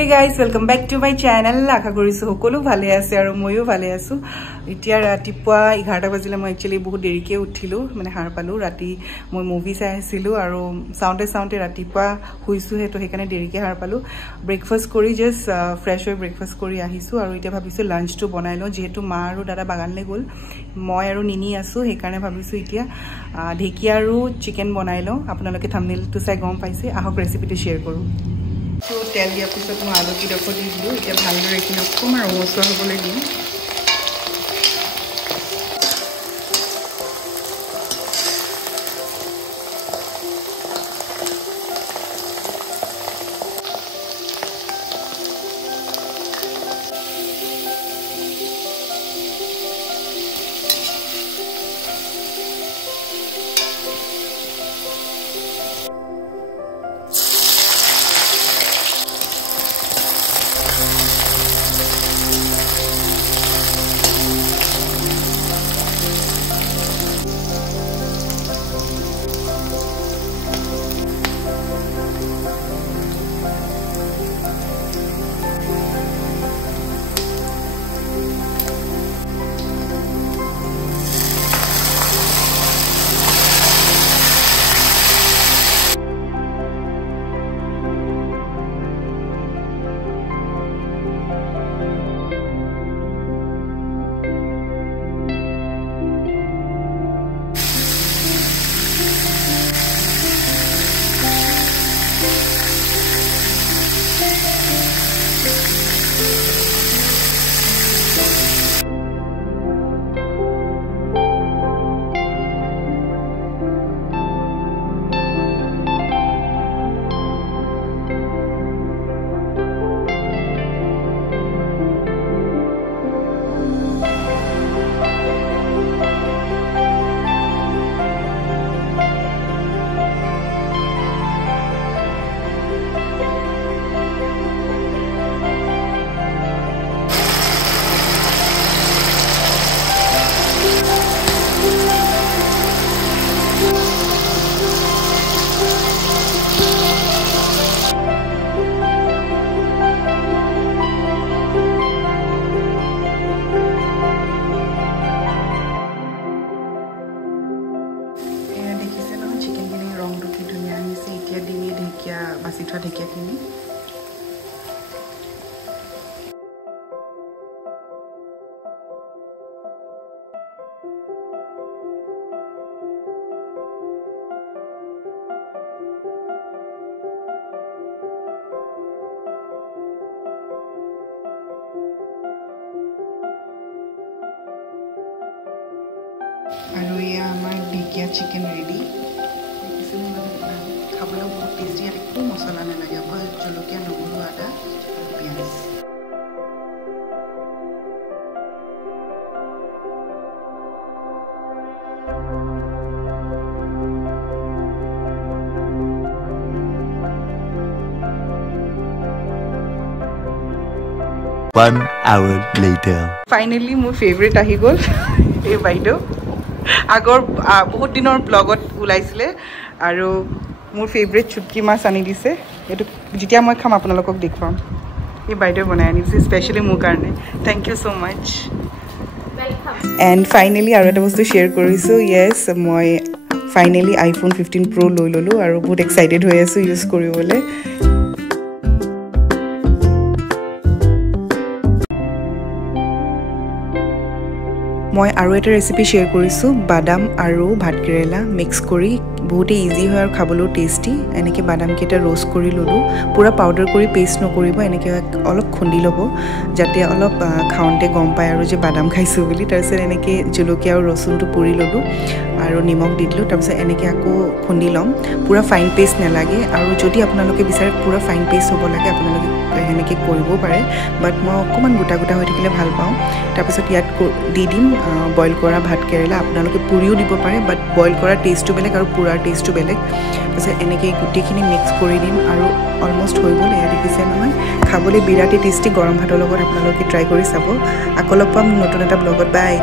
Hey guys, welcome back to my channel. Akha korisu hokolu bhale ase aru moyo bhale asu. Itia ratipua 11 bajile moi actually bahut derike uthilu mane har palu rati moi movie sai asilu aru sound ratipua huisu he to hekane derike har palu. Breakfast kori just fresh way breakfast kori ahisu aru itia bhabisu lunch to banai lo jehetu ma aru dada bagan le gol moi aru nini asu hekane bhabisu itia dheki aru chicken banai lo apnaloke thumbnail to sai gom paise ahok recipe to share koru. So tell the episode mo alu ki doko di dilu eta bhalore ekina komar omoswa hobole di basi thwa dhekya kini aru ya amar dhekya chicken ready খাবলৈ বহুত tasty আর একটু মশলা না লাগে অকল জলকিয়া নহৰু আদা আৰু পিয়াজ One hour later. Finally my favorite ahi gol ei baido agor bahut dinor blogot ulaisile aru মোৰ ফেভাৰিট চুটকি মাছ আনি দিছে এটো যেতিয়া মই খাম আপোনালোকক দেখুৱাম এই বাইদেউ বনাই আনিছে স্পেশালি মোৰ কাৰণে thank you so much welcome and finally আৰু এটা বস্তু শেয়াৰ কৰিছো ইয়েস মই ফাইনালি আইফোন 15 Pro লৈ ললো আৰু বহুত এক্সাইটেড হৈ আছো ইউজ কৰিবলৈ মই আৰু এটা ৰেচিপি শেয়াৰ কৰিছো বাদাম আৰু ভাতকেৰেলা মিক্স কৰি বহুত ইজি হয় আৰু খাবলৈ টেস্টি এনেকে বাদাম কেটা ৰোস্ট কৰি ললো পুৰা পাউডাৰ কৰি পেস্ট নকৰিব এনেকে অলপ খুন্দি লব যাতে অলপ খাওঁতে গম পায় আৰু যে বাদাম খাইছো বুলি তাৰছত এনেকে জলকীয়া আৰু ৰসুনটো পুৰি ললো আৰু নিমখ দি দিলো তাৰছত এনেকে আকৌ খুন্দি লম পুৰা ফাইন পেস্ট নালাগে আৰু যদি আপোনালোকে বিচাৰে পুৰা ফাইন পেস্ট হ'ব লাগে আপোনালোকে এনেকে কৰিব পাৰে বাট মই অকমান গোটা গোটা হৈ থাকিলে ভাল পাওঁ তাৰছত ইয়াত দি দিম বইল কৰা ভাতকেৰেলা আপোনালোকে পুৰিও দিব পাৰে বাট বইল কৰা টেষ্টটো বেলেগ আৰু পুৰা টেষ্টটো বেলেগ তাৰছত এনেকে গুটিখিনি মিক্স কৰি দিম আৰু অলমোস্ট হৈ গ'ল এয়া দেখিছে নহয় খাবলৈ বিৰাট টেষ্টি গৰম ভাতৰ লগত আপোনালোকে ট্ৰাই কৰি চাব আকৌ লগ পাম নতুন এটা ব্লগত বাই